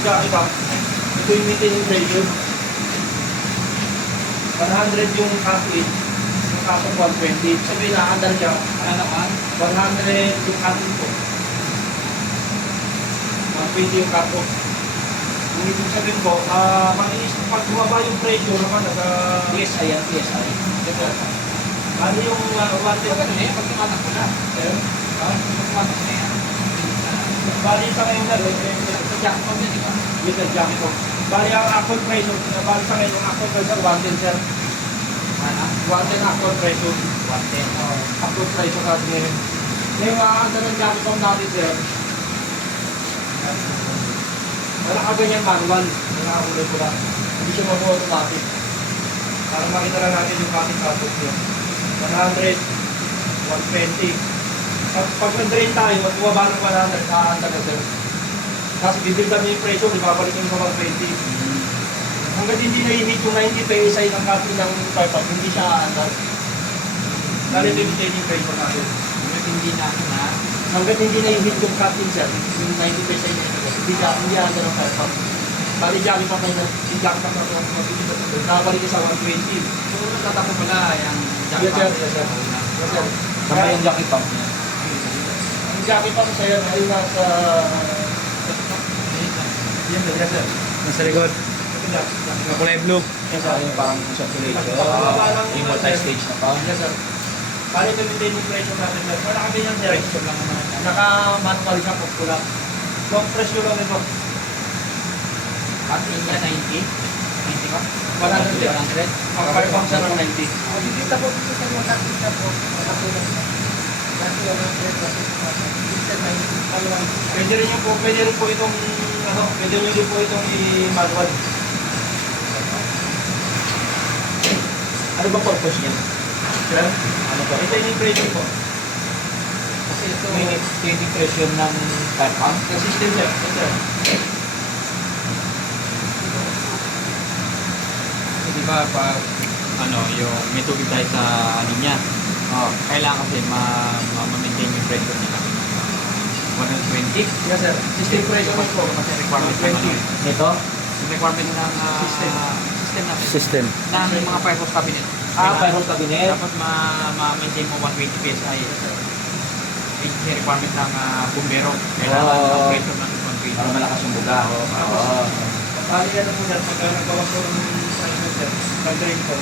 yung jacket up. Ito yung maintenance pressure. 100 yung cut in. Yung cut of 120. Sabihin na, andar siya. Ano naman? 100 yung cut in po. 120 yung cut off. Yung ibig sabihin po, pag bumaba yung pressure naman, nasa PSI yan, PSI. ano yung 110 Pag tumatak ko na. Pag tumatak na yan. bali sa ngayon na Sa jacket ko yan, di ba? with the jacket po. Bali ang actual pressure, bali sa ngayon yung actual pressure 110 sir. Ano? 110 actual pressure. 110. Actual pressure sa atin ngayon. Ngayon ang ng jacket po natin sir. Wala ka ganyan manual. Wala ka kulay pula. Hindi siya mag-automatic. Para makita lang natin yung ating output niya. 100, 120. Pag mag-drain tayo, at bumaba ng 100, aanda na sir. Kasi bibildan niya yung pressure, ibabalik yung sa 120. Hanggang hindi na-hit yung 90 PSI ng cutting ng tarpap, hindi siya aanda. Dahil ito yung training pressure natin. Hindi na ako na. Hanggang hindi na-hit yung cutting sir, yung 90 PSI niya, hindi aanda ng tarpap. Bali jacket pa kayo, yung jacket pa kayo, nakabalik sa 120. So, nagtatako pala yung jacket. Yes sir, yes sir. Yes sir. Saka yung jacket pump niya. Ang jacket pa sir ay nasa... Yes sir, yes sir. Nasa likod. Na kulay blue. Yes sir. Yung parang circulation. Yung multi-stage na pa. Yes sir. Bali ito yung pressure natin sir. Wala kami yan sir. Pressure lang naman. Naka-manual siya po pula. Long pressure lang ito. At yung 90? 90 ba? 100. 100? Ang fire pump sir ng 90. Dito po, dito sa mga kakita po, nakatulong na. Dati 100, Pwede rin po itong pwede nyo rin po itong i-manual. Ano ba purpose niya? Sir? Ano ba? Ito yung pressure po. Kasi ito may pressure ng fire pump. Yung system sir. Yes sir. Di ba pag yung may tubig tayo sa niya, kailangan kasi ma-maintain yung pressure niya ng 120. Yes sir. System pressure po. Kasi requirement ng 120. ito, yung requirement ng System. system natin. System. Ng mga fire hose cabinet. Fire hose cabinet. Dapat ma-maintain mo 120 PSI. Yung requirement ng bumbero. Kailangan ng pressure ng 120. Para malakas yung buga. Oo. Bali yan po sir. Pagka nagawa ko ng pressure sir, pag-drain ko,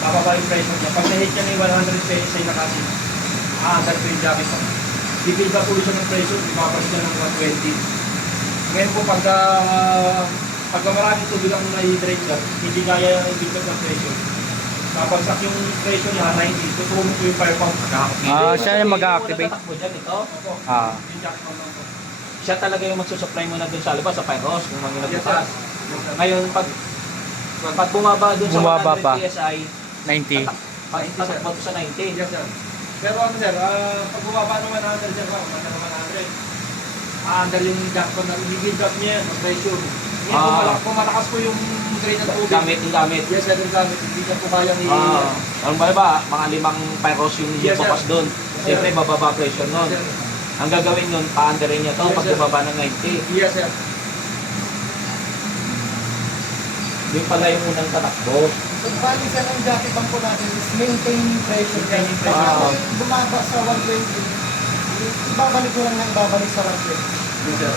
bababa yung pressure niya. Pag na-hit niya ng 100 PSI na kasi, aandar po yung jacket po. Bibigla po siya ng pressure, ibabalik niya ng 120. Ngayon po pagka maraming tubig ang na-drain sir, hindi kaya ibigla ng pressure. Babagsak yung pressure niya, 90, tutulong po yung fire pump. Siya yung mag-activate. Tatakbo dyan ito. Opo. Ah. Yung jacket pump lang po. Siya talaga yung magsusupply mo na dun sa labas sa fire hose kung mga Yes, nagbukas. sir. Ngayon pag bumaba dun sa Bumaba 100 pa. PSI, 90. tatakbo to sa 90. Yes, sir. Pero ano sir, pag bumaba ng 100 sir, umanda ng 100. Aandar yung jackpot na i-build up niya yan, ang pressure. Ngayon, kung malakas po yung drain ng tubig. Yung gamit. Yes, sir, yung gamit. Hindi niya po kayang Ano ba? Mga 5 fire hose yung Yes, sir. bukas dun. Siyempre bababa pressure nun. Yes, sir. Ang gagawin nun, paandarin niya to Yes, pag sir. bumaba ng 90. Yes, sir. Yung pala yung unang tatakbo. So, bali sir, ang jacket bang po natin is maintain pressure. Maintaining pressure. Kung bumaba sa 120, ibabalik ko lang na ibabalik sa 120. Yes, sir.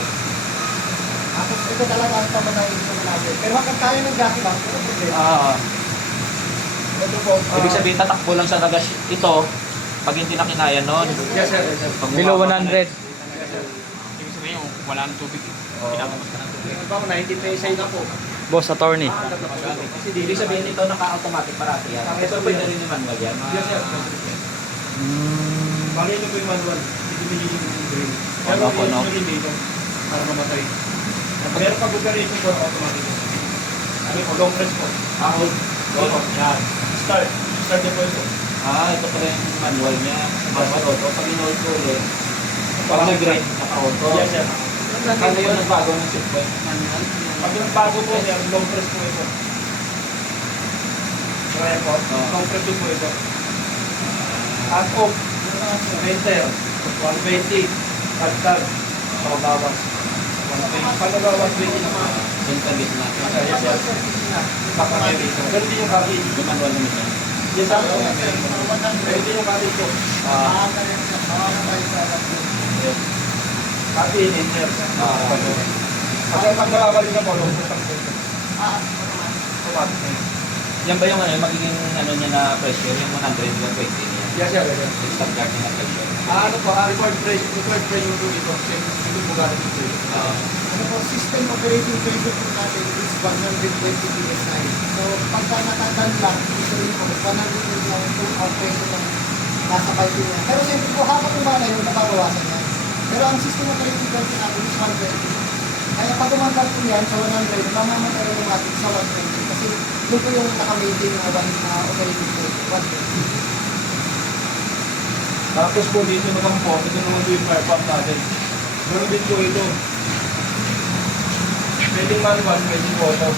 Tapos ito talaga ang pamanayin ko natin. Pero hanggang kaya ng jacket bang, pero problema. Ito po. Ibig sabihin, tatakbo lang sa nagas ito pag hindi na kinaya nun. Yes, sir. Yes, sir. Pag Below bumaba 100. Yes, sir. Ibig sabihin, wala nang tubig. Pinapabas ka ng tubig. Ito po, 90 PSI na po. Boss attorney. Aandar na po. Kasi ibig sabihin ito naka-automatic parati yan. Ito pwede rin yung manual yan. Yes, sir. Bali ito po yung manual. Hindi binigyan yung drain. Pero On-off, on-off. yung dito para mamatay. Pero pag operation po, automatic. Ano po, long press po. Hold. Hold. Yan. Start. Start na po ito. Ito pala yung manual niya. Manual auto. Pag in-hold ko ulit, pag nag-grind, naka-auto. Yes, sir. Ano yung nagbago ng sequence? Manual? Pag nagbago po, yan, long press po ito. Kaya po, long press po ito. Cut off. Enter. 120. Cut tag. Pakabawas. Pag nagawa 120 naman. Yung sa gitna. Yes, sir. Baka may dito. Ganun din yung copy. Yung manual naman yan. Yes, sir. Ganun din yung copy ko. Copy in enter. Kasi pag nakabalik na po, automatic na yun. Yan ba yung ano, magiging ano niya na pressure, yung 100 yung 20 niya? Yes, sir. Yung standard niya na pressure. Ano po, required pressure po dito. Hindi po galing dito. Ano po, system operating pressure po natin is 120 PSI. So, pagka natatan lang, usually po, 100 lang ang pressure ng nasa pipe niya. Pero siyempre po, habang umana yun, nababawasan yan. Pero ang system operating pressure natin is 120. Kaya pag umangal po yan sa 100, mamamatay yung natin sa 120. Kasi yun po yung naka-maintain na operating pressure, 120. Tapos po dito naman po, ito naman po yung fire pump natin. Meron din po ito. Pwedeng manual, pwedeng auto.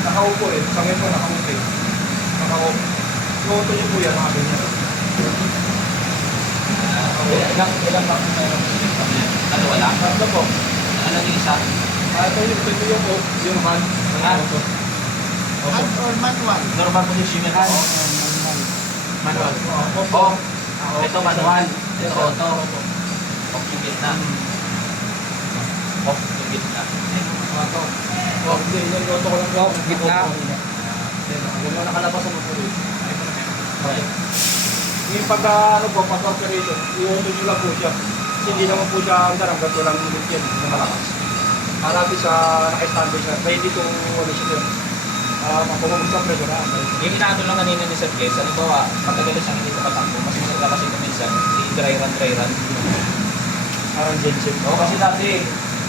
Nakaupo eh. Sa ngayon po nakaupo eh. Nakaupo. Yung auto niyo po yan, mga ganyan. Ilang ba kung mayroon? Ano wala? Tatlo po. Ano yung isa? Ito yung hand. Auto. Hand or manual? Normal position yan. Manual. Opo. Ito manual. Ito auto. Off yung gitna. Off yung gitna. Auto. Hindi, yung auto ko lang po. Gitna. Yung mga nakalabas sa motor. Okay. Yung pag-operation, i-auto nyo lang po siya. Kasi hindi naman po siya andar hanggang walang ulit yan na malakas. Marami sa naka-standby siya. Ready to ano siya. Mapumagod sa pressure na. Yung inaano lang kanina ni Sir Kes, halimbawa, pagkagalis ang hindi sa patakbo, mas masarap kasi ito minsan, dry run. Parang genset. Kasi dati,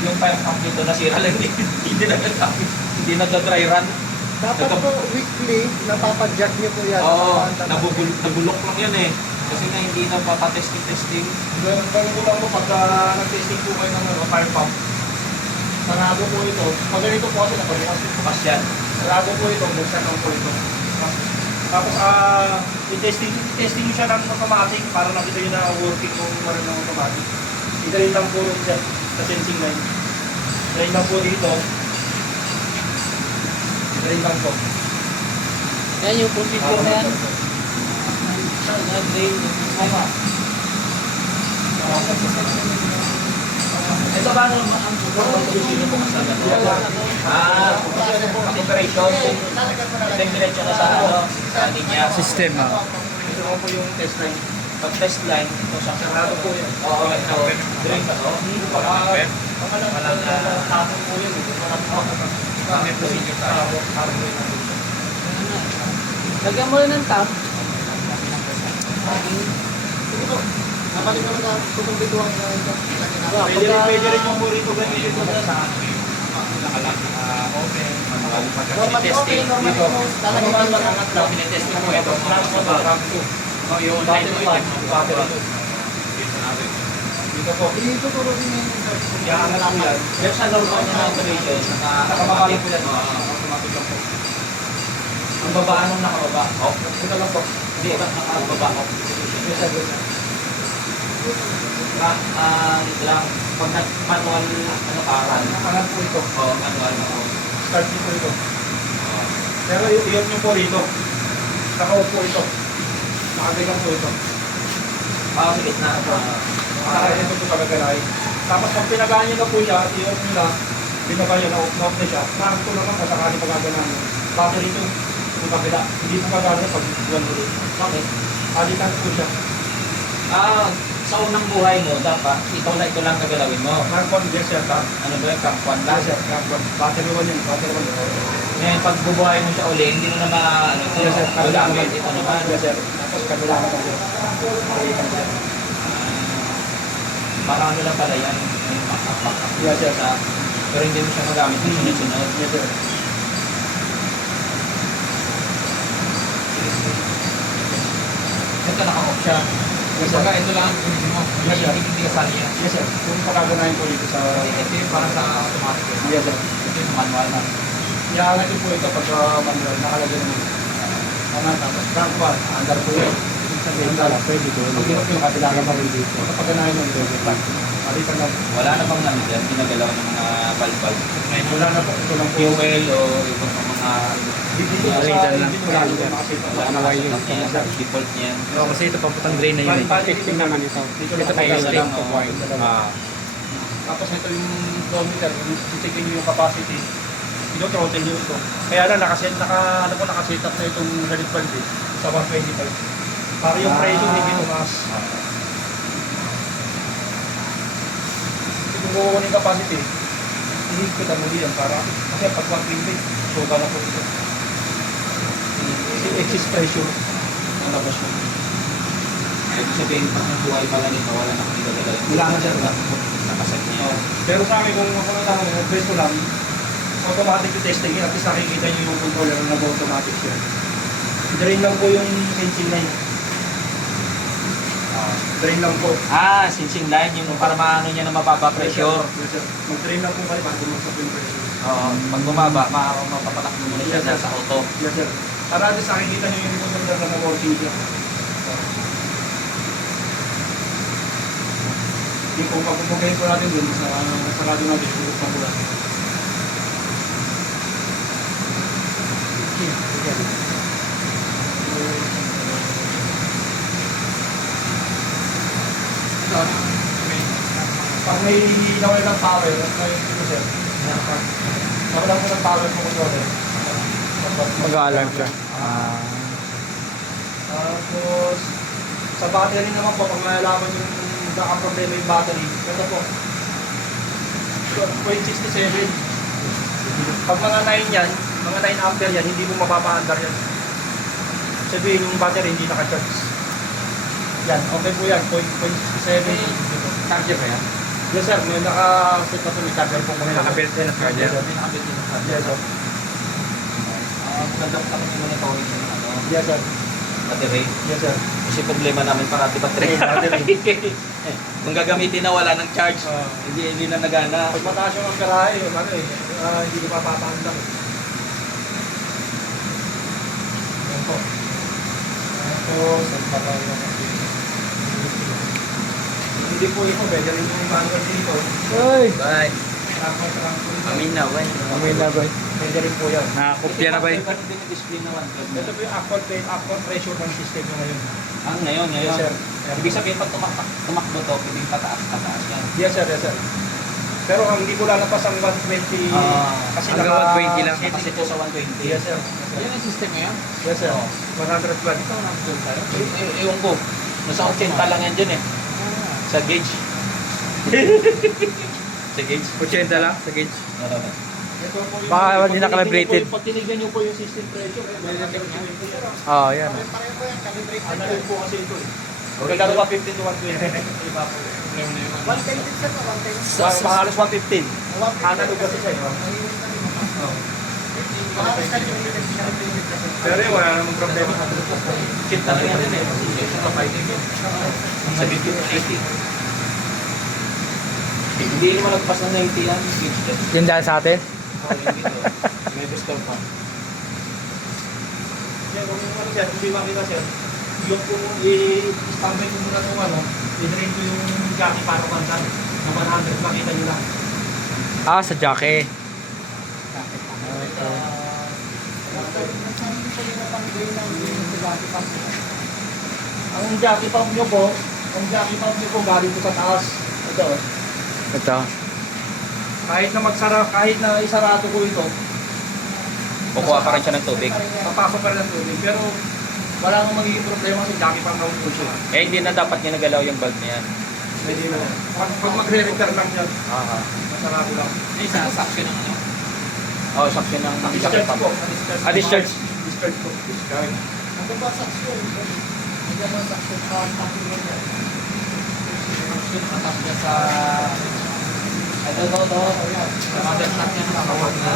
yung fire pump dito nasira lang hindi nag-dry run. Dapat po weekly, napapadjust niyo po yan. Oo, nabulok lang yan eh. Kasi nga hindi na papatesting. Ganun ko lang po pagka nag-testing po kayo ng fire pump. Sarado po ito. Pag ganito po kasi napabukas. Bukas yan. Sarado po ito, buksan lang po ito. Tapos i-testing nyo siya ng automatic para nakita nyo na working kung meron ng automatic. Idalhin lang po rin siya sa sensing line. Idalhin lang po dito. Idalhin lang po. Yan yung procedure na yan. Ito ba ang procedure po sa gano'n? Operation. Diretso na sa sa linya. System. Ito naman po yung test line. Pag test line, ito sa Sarado po yan. Oo, ito. Drink ba to? Walang tapon po yun. may procedure tayo. Lagyan mo rin ng tap. Nabalik naman na kung dito ang ito. Pwede rin yung burrito gamitin ko sa Normal ko, okay, normal ko. Lalagay ko lang ang atlaw. Tinetesting mo ito. Yung line mo yung battery. Dito po. Ituturo din yung Yan na po yan. Yung sa normal na operation, Nakababa lang po yan. Automatic lang po. ang babaan nung nakababa. Off. Ito lang po. Hindi, ba't nakababa off? Yes, sir. Yes, sir. Lang, pag nag-manual, ano karan? Nakalat po ito. Oo, manual ako. Start niyo po ito. Pero iyon niyo po rito. Nakaupo ito. Nakaganyan po ito. Sa gitna. Nakakain ito po pagkagalay. Tapos pag pinagaan niyo na po siya, iyon niyo na, binaba niyo na off na siya. Nakakito naman kung sakali pagkaganan niyo. Battery ito, yung kabila. Hindi po kagana pag buwan ulit. Bakit? Alitan po siya. Sa unang buhay mo, dapat ito lang gagalawin mo. Crank-on, yes sir. Ano ba yung crank-on lang? Yes sir, crank-on. Battery 1 yun, battery 1 yun. Ngayon, pag bubuhay mo siya uli, hindi mo na ano, Yes sir, kabila gagamit. naman. Ito naman. Yes sir. Tapos kabila naman po. Alitan siya. Baka ano lang pala yan. Yung back-up. Yes sir. Pero hindi mo siya magamit ng sunod-sunod. Yes sir. Ito naka-off siya. Yes sir. Baka ito lang ang gamitin mo. Yes, sir. Hindi kasali yan. Yes sir. Kung pagkaganahin po dito sa... Ito yung para sa automatic. Yes sir. Ito yung manual na. Iangat po ito pag manual, nakalagay naman. Tapos crank-on, andar po yun. Sabihin ka lang, pwede ko. Pag ginap yung kabila naman dito. Kapag ganahin mo, pwede pa. Palitan lang. Wala na bang ano dyan, ginagalaw ng mga balbal. Wala na po. Ito lang po. Fuel o ibang mga Dito Palitan lang. Wala na. wala na wiring niya, default niyan. Oo, kasi ito pamputang drain na yun eh. Testing naman ito. Dito Ito lang tayo po. testing. Ah. Tapos ito yung flow meter, titikin nyo yung capacity. Ino-throttle nyo ito. Kaya na nakaset up na itong relit valve sa 125. Para yung pressure hindi tumaas. Kung kukuha ng capacity, hihigpitan mo yan para kasi pag 120, suga na po ito. Kasi excess pressure ang labas mo. Ibig sabihin, pag nabuhay pala nito, wala na kami gagalaw. Wala na siya. Nakasag niya. Pero sa akin, kung ako lang advice ko lang, automatic yung testing yun. At least nakikita nyo yung controller na automatic siya. Drain lang po yung sensing line. Drain lang po. Sensing line, yung para maano niya na mababa pressure. Yes, sir. Mag-drain lang po kayo para bumagsak yung pressure. Oo, pag bumaba, mapapatak mo muna siya sa auto. Yes, sir. Para at least nakikita nyo yung controller na working siya. Kung pagpupugayin po natin dun, sa radio natin, pupuksan po natin. Pag may nawala ng power, may sir. Nawala po ng power po controller. Mag-alarm siya. Tapos, sa battery naman po, pag malalaman yung nakaproblema yung battery, ito po, 0.67. Pag mga 9 yan, mga 9 ampere yan, hindi mo mapapaandar yan. Sabihin yung battery hindi naka-charge. Yan, okay po yan, 0.67. Charger ba yan? Yes sir, may naka-set na po may charger po. Naka-built in na charger. Pinakabit din sa Yes sir. Maganda pa kami monitoring yung ano, Yes sir. battery. Yes sir. Kasi problema namin parati battery. Kung gagamitin na wala ng charge, hindi na nagana. Pag mataas yung amperahe, hindi ko mapapaandar. Yan po. Tapos, hindi po ito, pwede rin yung manual dito. Uy! Bye. Tapos, Amin na, bye. Amin na ba? pwede rin po yan. Nakakopya na ba yun? Ganun din yung display naman. Ito po yung actual pressure ng system nyo ngayon. Ngayon. Yes sir. Ibig sabihin pag tumakbo to, pwedeng pataas yan. Yes sir, yes sir. Pero ang hindi ko lalapas ang 120 kasi hanggang 120 lang. Kasi ito sa 120. Yes sir. Yan ang system ngayon? Yes sir. Oo. 100 watt. Ito ang doon tayo. Ewan ko. Nasa 80 lang yan dyan eh. Sa gauge. Sa gauge. 80 lang sa gauge. Ito po yung Baka hindi na-calibrated. Pag tinignan nyo po yung system pressure, Oo, yan. Pareho po yan, calibrated ano yan. rin po kasi ito eh. Maganda 150 to 120. Iba po. 110 sir, 110. Halos 115. Analog kasi siya. Halos calibrated siya. Pero yun, wala namang problema. chip talaga yan eh. Injection of fighting yun. Sa 80. Hindi naman nagpas ng 90 yan. Gauge yan. Yan dahil sa atin? Hindi to. May booster pa. Yan, kung ano siya, hindi makita siya. Yung kung i-standby ko muna itong ano, i-drain ko yung jockey para pansan. Na 100, makita nyo lang. Sa jockey. Ang jockey pump nyo po, galing po sa taas. Ito. Ito. Kahit na magsara, kahit na isarado ko ito, Kukuha pa rin siya ng tubig. papasok pa rin ang tubig. Pero wala nang magiging problema sa jockey pump na po siya. Eh, hindi na dapat niya nagalaw yung valve niya. Pwede na. Pag magre-repair lang yan, Aha. masarado lang. Isa, suction ng ano? Oo, suction ng Discharge po. discharge. Discharge po. Discharge. Ano ba saksyon? Hindi naman saksyon sa packing niya. Suction, matap niya sa... Ito. Mother tank niya nakakuha na.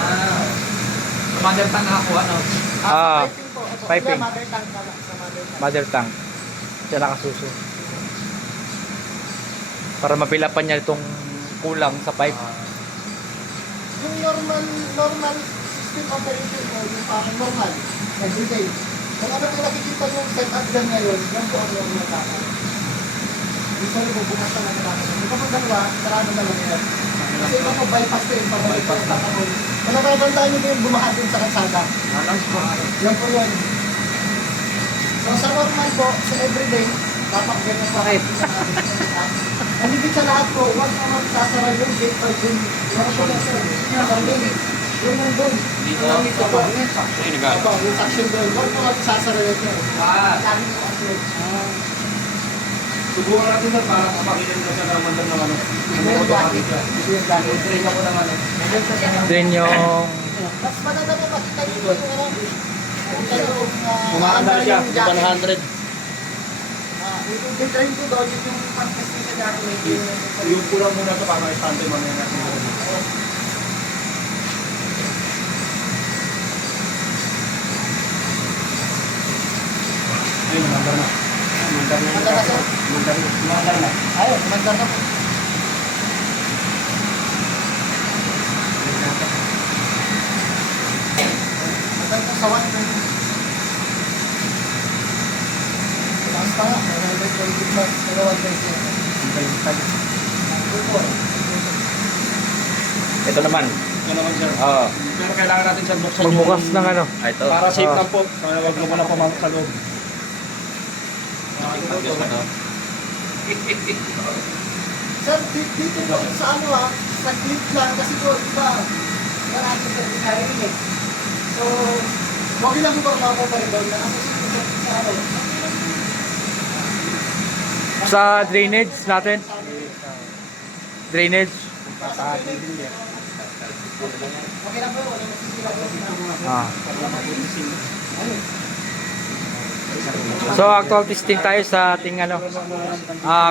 Mother tank nakakuha, no? Piping po. Ito, piping. kuya, mother tank pala, sa mother tank. Mother tank. Siya nakasuso. Para mapilapan niya itong kulang sa pipe. Yung normal system operation o yung parang normal, everyday. Kung ano po nakikita yung setup dyan ngayon, yan po ang normal dapat. Usually, bubukas talaga natin. Ito po dalawa, sarado na lang yan. Kasi ito po, bypass ko yung pabalik ko yung tatapon. Kung natatandaan nyo po yung bumaha din sa kalsada. Yan po yun. So sa normal po, sa everyday, dapat ganyan po kayo. Ang higit sa lahat po, huwag naman sasara yung gate or yung yung nandun. Dito. Opo. Ayun, nag Opo, yung section doon. Huwag naman sasara yun. Lagi po kasi. Subukan natin na para makita nyo sa naman ng ano. Ito yung jacket. Ito yung jacket. Train ako ng ano. Then yung Mas maganda po makita nyo yung ano. Umaandar siya, 100. Yung train ko doon, yung pang-testing sa jacket. Yung kulang muna ito para istante mamaya natin. Ayun, mandar na. Mandar na. Mandar na, sir? Mandar na. Ayun, mandar na po. Mandar na sa 120. Taas pa nga, 120 plus, pero 120. ito naman. Yan naman, sir. Oo. Pero kailangan natin sir buksan Magbukas ng ano. Ito. Para safe Ah. lang po. Kaya wag mo muna pumasok sa loob. Pag-gas ka, no? Sir, dito po sa ano sa clip lang kasi po, di ba, marami sa hiring eh. So, wag lang po ba pa rin doon na kasi sa ano. Sa drainage natin. Drainage. Okay lang po, wala masisira doon. Ah. So actual testing tayo sa ating ano,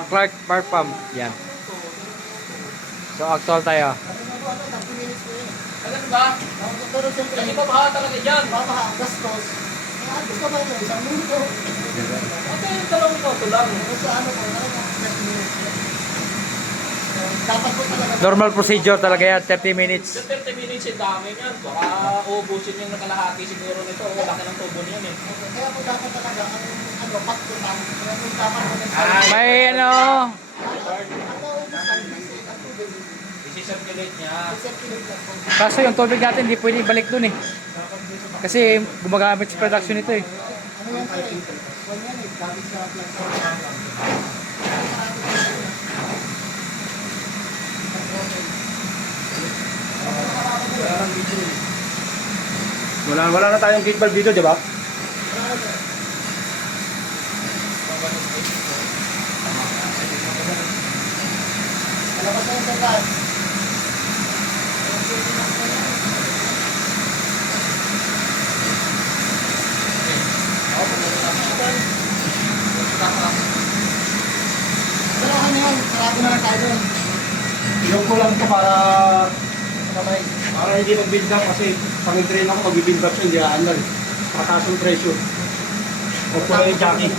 Clark Bar Pump. Yan. So actual tayo. Alam ba? Pero siyempre, Kasi babaha talaga dyan. babaha, gastos. Gusto ba ito? Isang minuto. Ate, yung dalawang minuto lang. Sa ano po, talagang 30 minutes. Dapat po talaga. Normal procedure talaga yan, 30 minutes. Yung 30 minutes, yung dami niyan. Baka uubusin yung nakalahati siguro nito. Laki ng tubo niyan eh. Kaya po dapat talaga ang ano, pakto lang. Kaya po dapat po May ano, Isi-circulate niya. kaso yung tubig natin hindi pwede ibalik dun eh. Kasi gumagamit sa production ito eh. Ano yan sir eh? Kung yan eh, gamit sa platform. Wala na tayong gate valve dito, di ba? Malabas na yung sir lahat. Pero ano yan, sarado na lang tayo doon. Yung ko lang ito para para hindi mag-build up kasi pag train ako mag-build up siya, hindi aangal. Pataas yung pressure. O pula yung jockey.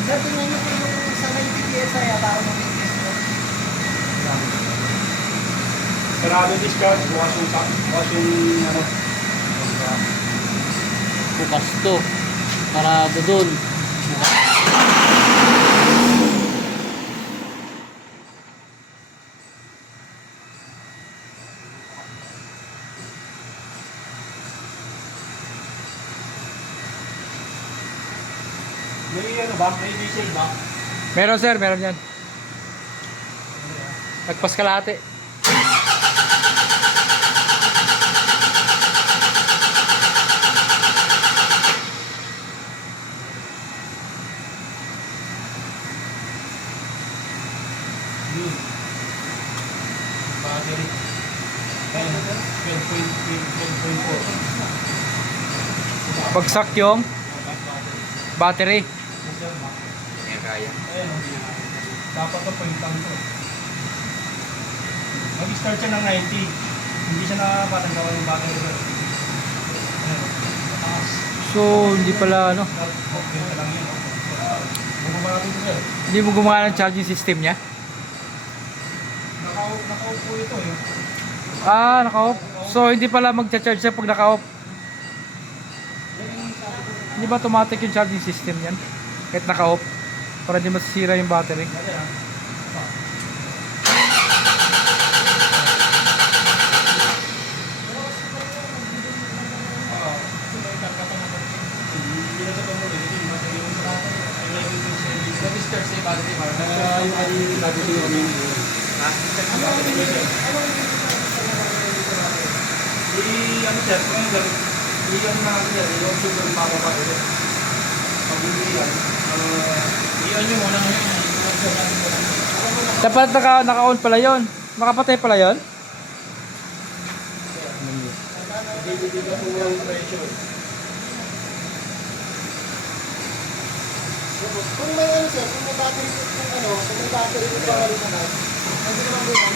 Sir, tingnan niyo po yung sa 90 PSI para mag-test mo. Sarado discharge, bukas yung ano. Bukas to. Parado dun. May ano ba? May diesel ba? Meron sir, meron yan. Nagpas kalahati. Battery. Ayun, 12.4. Bagsak yung battery. Hindi kaya. Ayun. Dapat to point lang to. Mag-start siya ng 90. Hindi siya nakapatanggawan yung battery. Ayun. Mataas. So hindi pala ano, Okay lang yun. Bumaba natin ito sir. hindi mo gumana ng charging system niya. Nakaupo ito eh. Ah, naka-off. So hindi pala magcha-charge siya pag naka-off. Hindi ba automatic yung charging system yan? Kahit naka-off. Para di masisira yung battery. Hindi na sa tumuloy, hindi yung battery yung register sa battery bar. Yung battery yung ha? Ano sir, kung yung gano'n, i-ano na kasi yan, yung sugar yung mababa ulit. Pag hindi yan, i-on nyo muna ngayon. Dapat naka-on pala yun. Makapatay pala yun. Hindi ka po yung pressure. Kung may ano sir, kung may battery, kung may battery yung pangalan na hindi naman po yan.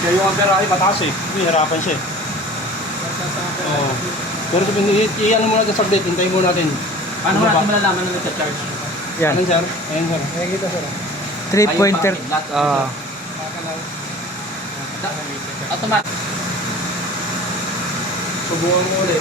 Kaya yung amperahe mataas eh. Hindi, hirapan siya eh. Oo. Pero sabihin, i-ano muna natin saglit, hintayin muna natin. Paano mo natin malalaman na nagsa-charge? Yan. Ayan sir, ayan sir. Nakikita sir. 3.30. Automatic. Subukan mo ulit.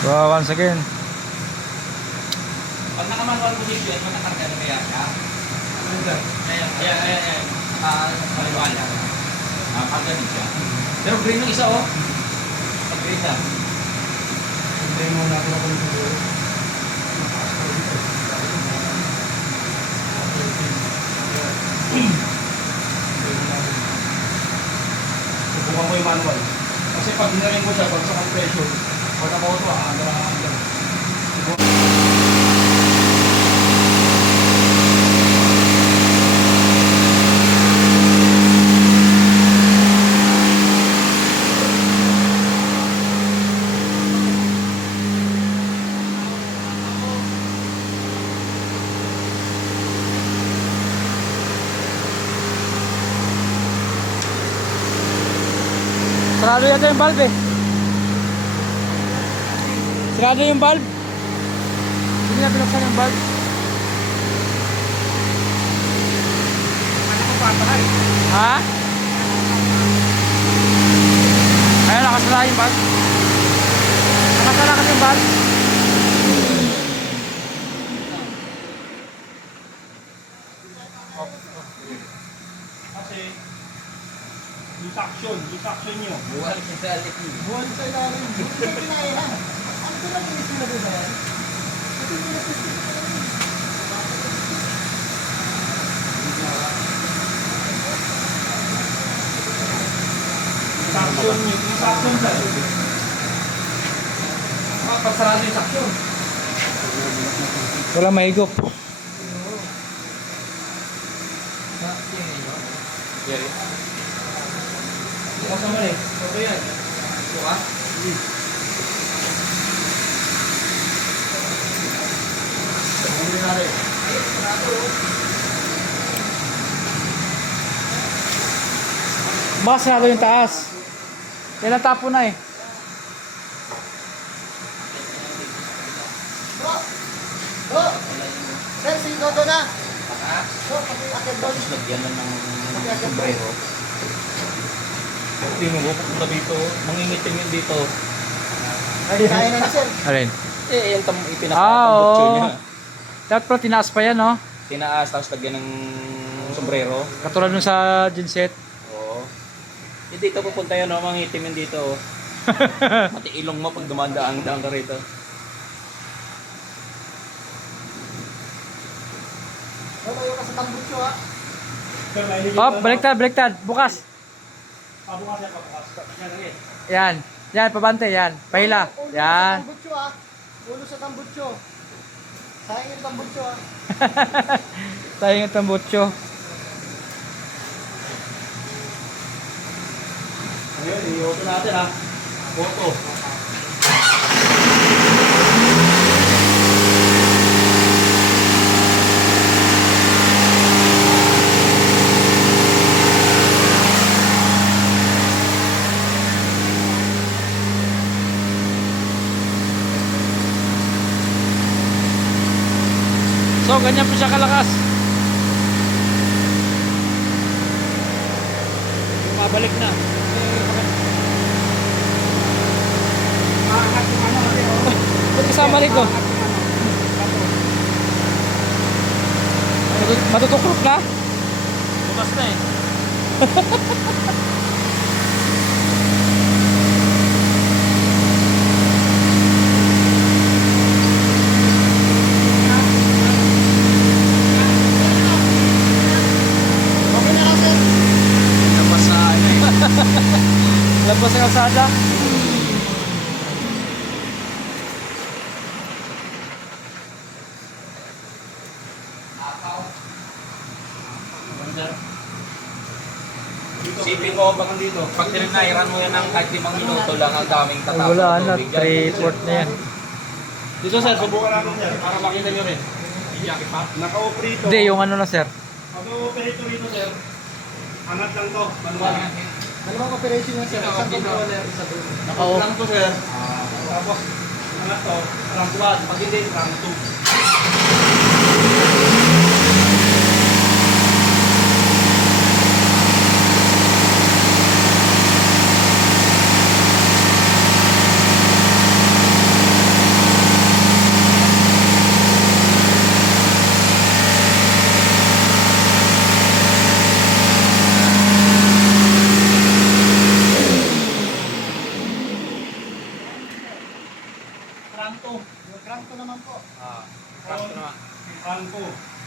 So once again. Pag naka-manual position, matakarga na kaya siya. Ayan sir. Ayan. Maliwala. Pagganit siya. Pero green yung isa oh. Pag green na. Hintayin muna natin ako ng siguro. Subukan ko yung manual. Kasi pag hinarin ko siya, pag sa compression, pag ako ito, andar. Sarado yata yung valve eh. Sarado yung valve. Hindi na binuksan yung valve. Ha? Ayun, nakasara yung valve. Nakasara kasi yung valve. Kasi, yung suction nyo. Buwal siya sa aliki. Buwan sa ilalim. Buwan sa pinaya. Ano ito lang yung sila ba yan? Suction nyo, yung suction sir. Pag sarado yung suction. Wala mahigop. Bukas naman eh. Okay yan. Bukas? Hindi na rin. Baka sarado yung taas. Yan ang tapo na eh. Go! Sir, si Dodo na! Go, pati-akit doon. Lagyan na ng sombrero. Tingnan mo, pupunta dito. Mangingitim yun dito. Ay, kaya na sir. Alin? Yung Ah, pinaka-tambutso oo. niya. Dapat pala tinaas pa yan, no? Tinaas, tapos lagyan ng sombrero. Katulad nung sa genset. Oo. Yung dito pupunta yun, no? Mangingitim yun dito. Oh. Pati ilong mo pag dumandaan ka rito. Tayo ka sa tambucho ha. Sir, nailigid Hop, na- baliktad, baliktad. Bukas. Pabukas yan, pabukas. Yan, yan. Yan. Yan, pabante, yan. Pahila. Ulo Yan. sa tambucho ha. Ulo sa tambucho. Sayang yung tambucho ha. Tayo yung tambutso. Ngayon, i-auto natin ha. Auto. So, ganyan po siya kalakas. Mabalik na. Ba't kasama nito? Matutukrop na? Bukas na eh. Okay na lang sir. Tapos sa ano eh. Labas sa kalsada. Sipin ko baka dito. Pag tinairan mo yan ng kahit 5 minuto lang, ang daming Ay, tatapos wala ng na. tubig yan. 3/4 na yan. Dito sir, subukan natin sir, para makita nyo rin. Naka-operate. Hindi, yung ano na sir. Pag-operate rito sir, angat lang to, manual. Dalawang operation yan sir. Isang controller, isa doon. Naka-off lang to sir. Tapos, angat to, rank 1. Pag hindi, rank 2. Yung crank ko naman po. Rank 2.